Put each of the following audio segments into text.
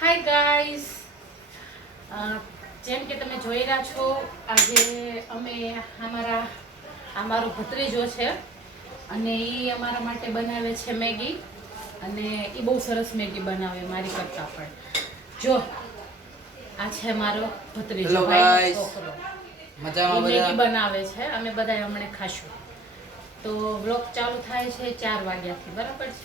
Hi guys, જેમ કે તમે જોઈ રહ્યા છો, આજે અમે અમારો ભત્રીજો છે અને એ અમારા માટે બનાવે છે મેગી. અને એ બહુ સરસ મેગી બનાવે મારી કરતા પણ. જો આ છે મારો ભત્રીજો, ભાઈ છોકરો. મજામાં મેગી બનાવે છે, અમે બધા હમણાં ખાશું. તો વ્લોગ ચાલુ થાય છે 4 વાગ્યાથી, બરાબર છે?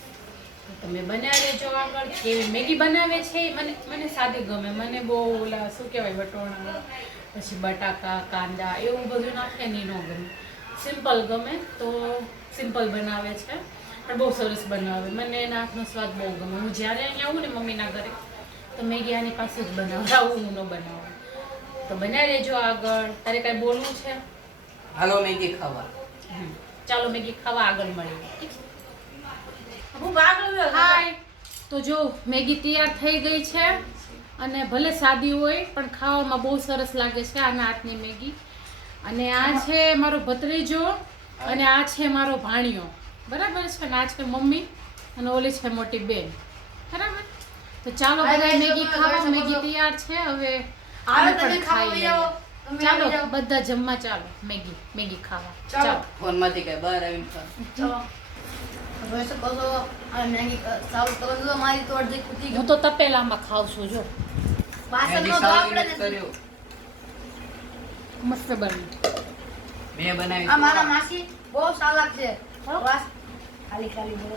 તમે બનાવી લેજો આગળ. કેવી મેગી બનાવે છે મને સાદી ગમે. મને બહુ ઓલા શું કહેવાય, વટોણા પછી બટાકા કાંદા એવું બધું નાખે નહીં, ન ગમે. સિમ્પલ ગમે તો સિમ્પલ બનાવે છે, પણ બહુ સરસ બનાવે. મને એના હાથનો સ્વાદ બહુ ગમે. હું જ્યારે અહીંયા આવું ને મમ્મીના ઘરે તો મેગી આની પાસે જ બનાવડાવું, હું ન બનાવું. તો બનાવી લેજો આગળ. તારે કાંઈ બોલવું છે? હાલો મેગી ખાવા. ચાલો મેગી ખાવા આગળ મળીએ. હાય. તો જો મેગી તૈયાર થઈ ગઈ છે અને ભલે સાદી હોય પણ ખાવામાં બહુ સરસ લાગે છે આના હાથની મેગી. અને આ છે મારો ભત્રીજો અને આ છે મારો ભાણિયો, બરાબર છે ને? આ છે મમ્મી અને ઓલી છે મોટી બેન, બરાબર? તો ચાલો બધા મેગી ખાવા. મેગી તૈયાર છે, હવે આને પણ ખાઈ લઈએ. ચાલો બધા જમવા, ચાલો મેગી ખાવા. ચાલો ફોન માંથી કઈ બહાર આવીને ખા. ચલો હવે શું કહો આ મેગી સાવ તો મારી તો અડધી ખૂટી ગઈ. હું તો તપેલામાં ખાઉં છું. જો વાસણનો તો આપણે નથી. કર્યો મસ્ત બની. મેં બનાવી. આ મારા માસી બહુ સાલાક છે. વાસ ખાલી ખાલી બોલો.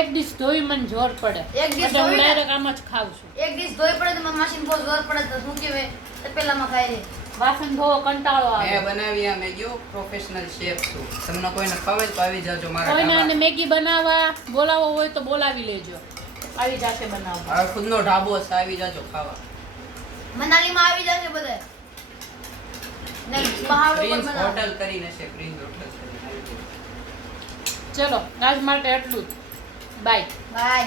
એક ડીશ ધોઈ મને જોર પડે, એક ડીશ એટલે હું ધોઈને? ડાયરેક્ટ આમ જ ખાઉં છું. એક ડીશ ધોઈ પડે તો મારી માસીને બહુ જોર પડે તો શું કહેવાય તપેલામાં ખાઈ લે. વાસણ ધોવો કંટાળો મેં આવે. બનાવી આ મેગી. પ્રોફેશનલ શેફ છું. તમને કોઈને ખબર તો આવી જાજો મારા કોઈને આને ઢાબા. મેગી બનાવવા બોલાવો હોય તો બોલાવી લેજો, આવી જાતે બનાવવા. મારો ખુદનો ઢાબો છે, આવી જાજો ખાવા. મનાલીમાં આવી જશે બધા ને પહાડો પર પ્રિન્સ બનાવો. હોટલ કરીને છે, પ્રિન્સ હોટલ કરીને આવી જાજો. ચલો આજ માટે એટલું જ. બાય. બાય.